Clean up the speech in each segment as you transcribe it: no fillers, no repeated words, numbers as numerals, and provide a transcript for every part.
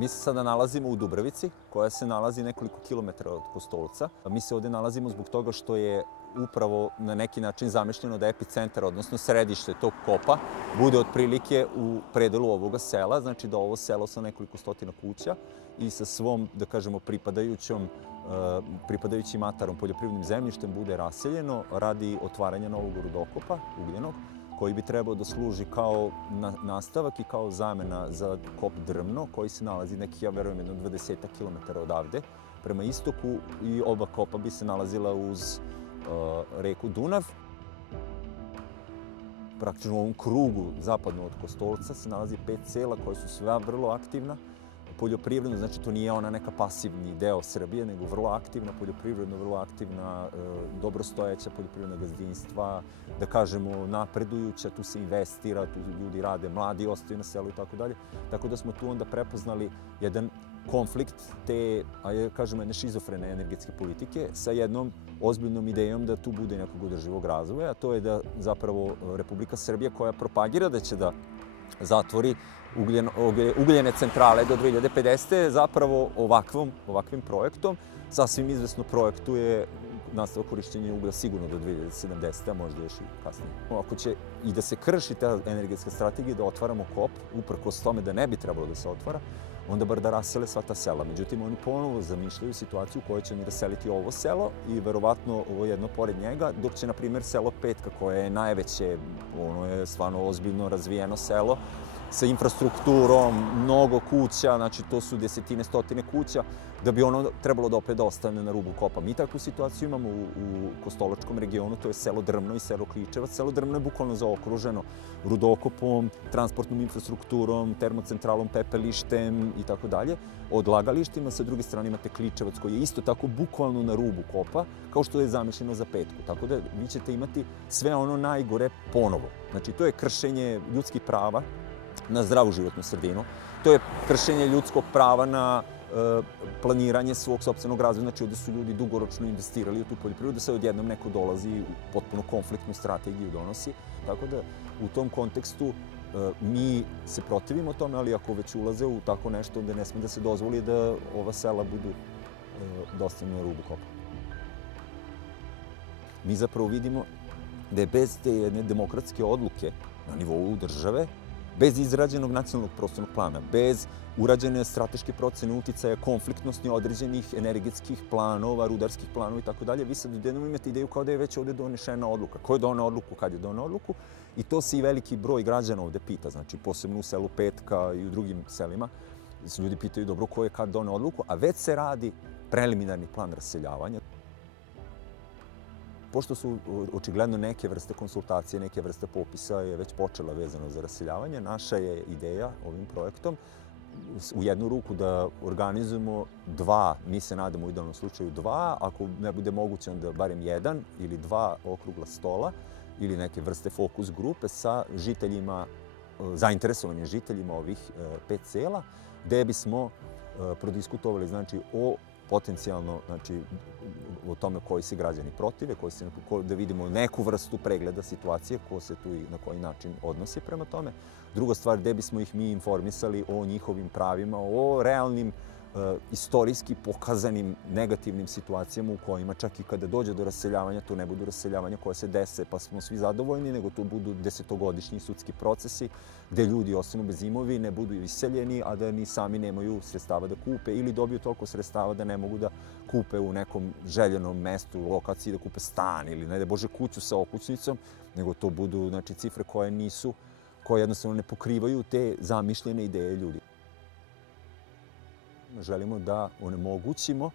Mi se sada nalazimo u Dubravici, koja se nalazi nekoliko kilometara od Kostolca. Mi se ovde nalazimo zbog toga što je upravo na neki način zamišljeno da epicentar, odnosno središte tog kopa, bude otprilike u predelu ovoga sela, znači da ovo selo sa nekoliko stotina kuća i sa svom, da kažemo, pripadajućim atarom poljoprivrednim zemljištem bude raseljeno radi otvaranja novog rudokopa, ugljenog, koji bi trebao da služi kao nastavak i kao zamena za kop Drmno, koji se nalazi nekih, ja verujem, jedno 20 km odavde, prema istoku, i oba kopa bi se nalazila uz reku Dunav. Praktično u ovom krugu zapadno od Kostolca se nalazi 5 sela koja su sva vrlo aktivna poljoprivredno, znači to nije ona neka pasivni deo Srbije, nego vrlo aktivna poljoprivredno, vrlo aktivna, dobrostojeća poljoprivredna gazdinstva, da kažemo napredujuća, tu se investira, tu ljudi rade, mladi ostaju na selu i tako dalje. Tako da smo tu onda prepoznali jedan konflikt te, kažemo, jedne šizofrene energetske politike sa jednom ozbiljnom idejom da tu bude nekog održivog razvoja, a to je da zapravo Republika Srbija, koja propagira da će da zatvori ugljene centrale do 2050. zapravo ovakvim projektom sasvim izvesno projektuje nastavak korišćenja uglja sigurno do 2070. a možda još i kasnije. Ako će i da se krši ta energetska strategija, da otvaramo kop, uprkos tome da ne bi trebalo da se otvara, onda bar da rasele sva ta sela. Međutim, oni ponovo zamišljaju situaciju u kojoj će oni raseliti ovo selo i verovatno ovo jedno pored njega, dok će, na primjer, selo Petka, koje je najveće, ono je stvarno ozbiljno razvijeno selo, sa infrastrukturom, mnogo kuća, znači to su desetine, stotine kuća, da bi ono trebalo da opet ostane na rubu kopa. Mi takvu situaciju imamo u Kostolačkom regionu, to je selo Drmno i selo Kličevac. Selo Drmno je bukvalno zaokruženo rudokopom, transportnom infrastrukturom, termocentralom, pepelištem i tako dalje, odlagalištima. Sa druge strane imate Kličevac koji je isto tako bukvalno na rubu kopa, kao što je zamišljeno za Petku. Tako da vi ćete imati sve ono najgore ponovo. Znači to je kršenje ljudskih prava na zdravu životnu sredinu. To je kršenje ljudskog prava na planiranje svog sopstvenog razvoja. Znači, ovde su ljudi dugoročno investirali u tu poljoprivredu, da se odjednom neko dolazi i potpuno konfliktnu strategiju donosi. Tako da, u tom kontekstu, mi se protivimo tome, ali ako već ulaze u tako nešto, onda ne sme da se dozvoli da ova sela budu dosta na rubu kopa. Mi zapravo vidimo da je bez te jedne demokratske odluke na nivou države, bez izrađenog nacionalnog prostornog plana, bez urađene strateške procene uticaja, konfliktnosti određenih energetskih planova, rudarskih planova i tako dalje, vi sad odjednom imate ideju kao da je već ovde donešena odluka. Ko je doneo odluku, kad je doneo odluku? I to se i veliki broj građana ovde pita, znači posebno u selu Petka i u drugim selima, se ljudi pitaju dobro ko je kad doneo odluku, a već se radi preliminarni plan raseljavanja. Pošto su očigledno neke vrste konsultacije, neke vrste popisa je već počela vezano za raseljavanje, naša je ideja ovim projektom u jednu ruku da organizujemo dva, mi se nadamo u idealnom slučaju dva, ako ne bude moguće onda barem jedan ili dva okrugla stola ili neke vrste fokus grupe sa žiteljima, zainteresovanim žiteljima ovih 5 sela, gde bismo prodiskutovali, znači, o potencijalno, znači, o tome koji se građani protive, da vidimo neku vrstu pregleda situacije, ko se tu i na koji način odnosi prema tome. Druga stvar, gde bismo ih mi informisali o njihovim pravima, o realnim, istorijski pokazanim negativnim situacijama u kojima čak i kada dođe do raseljavanja, to ne budu raseljavanja koja se dese pa smo svi zadovoljni, nego to budu desetogodišnji sudski procesi gde ljudi ostanu bez imovine, budu iseljeni, a da ni sami nemaju sredstava da kupe ili dobiju toliko sredstava da ne mogu da kupe u nekom željenom mestu, lokaciji, da kupe stan ili ne da Bože kuću sa okućnicom, nego to budu, znači, cifre koje jednostavno ne pokrivaju te zamišljene ideje ljudi. Želimo da onemogućimo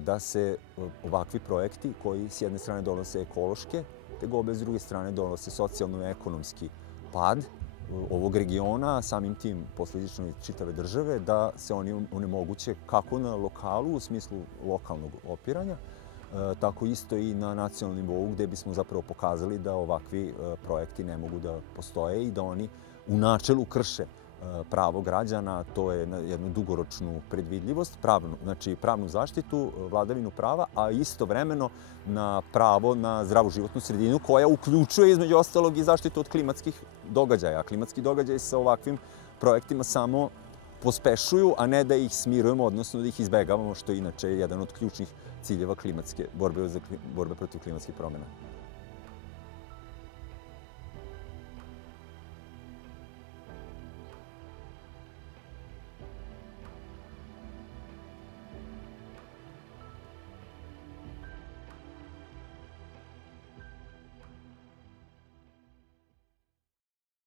da se ovakvi projekti koji s jedne strane donose ekološke tegobe, s druge strane donose socijalno-ekonomski pad ovog regiona, a samim tim posledično i čitave države, da se oni onemoguće kako na lokalu u smislu lokalnog opiranja, tako isto i na nacionalnom nivou gde bismo zapravo pokazali da ovakvi projekti ne mogu da postoje i da oni u načelu krše pravo građana, to je jednu dugoročnu predvidljivost, znači pravnu zaštitu, vladavinu prava, a istovremeno na pravo na zdravu životnu sredinu koja uključuje između ostalog i zaštitu od klimatskih događaja. Klimatski događaj sa ovakvim projektima samo pospešuju, a ne da ih smirujemo, odnosno da ih izbegavamo, što je inače jedan od ključnih ciljeva borbe protiv klimatskih promjena.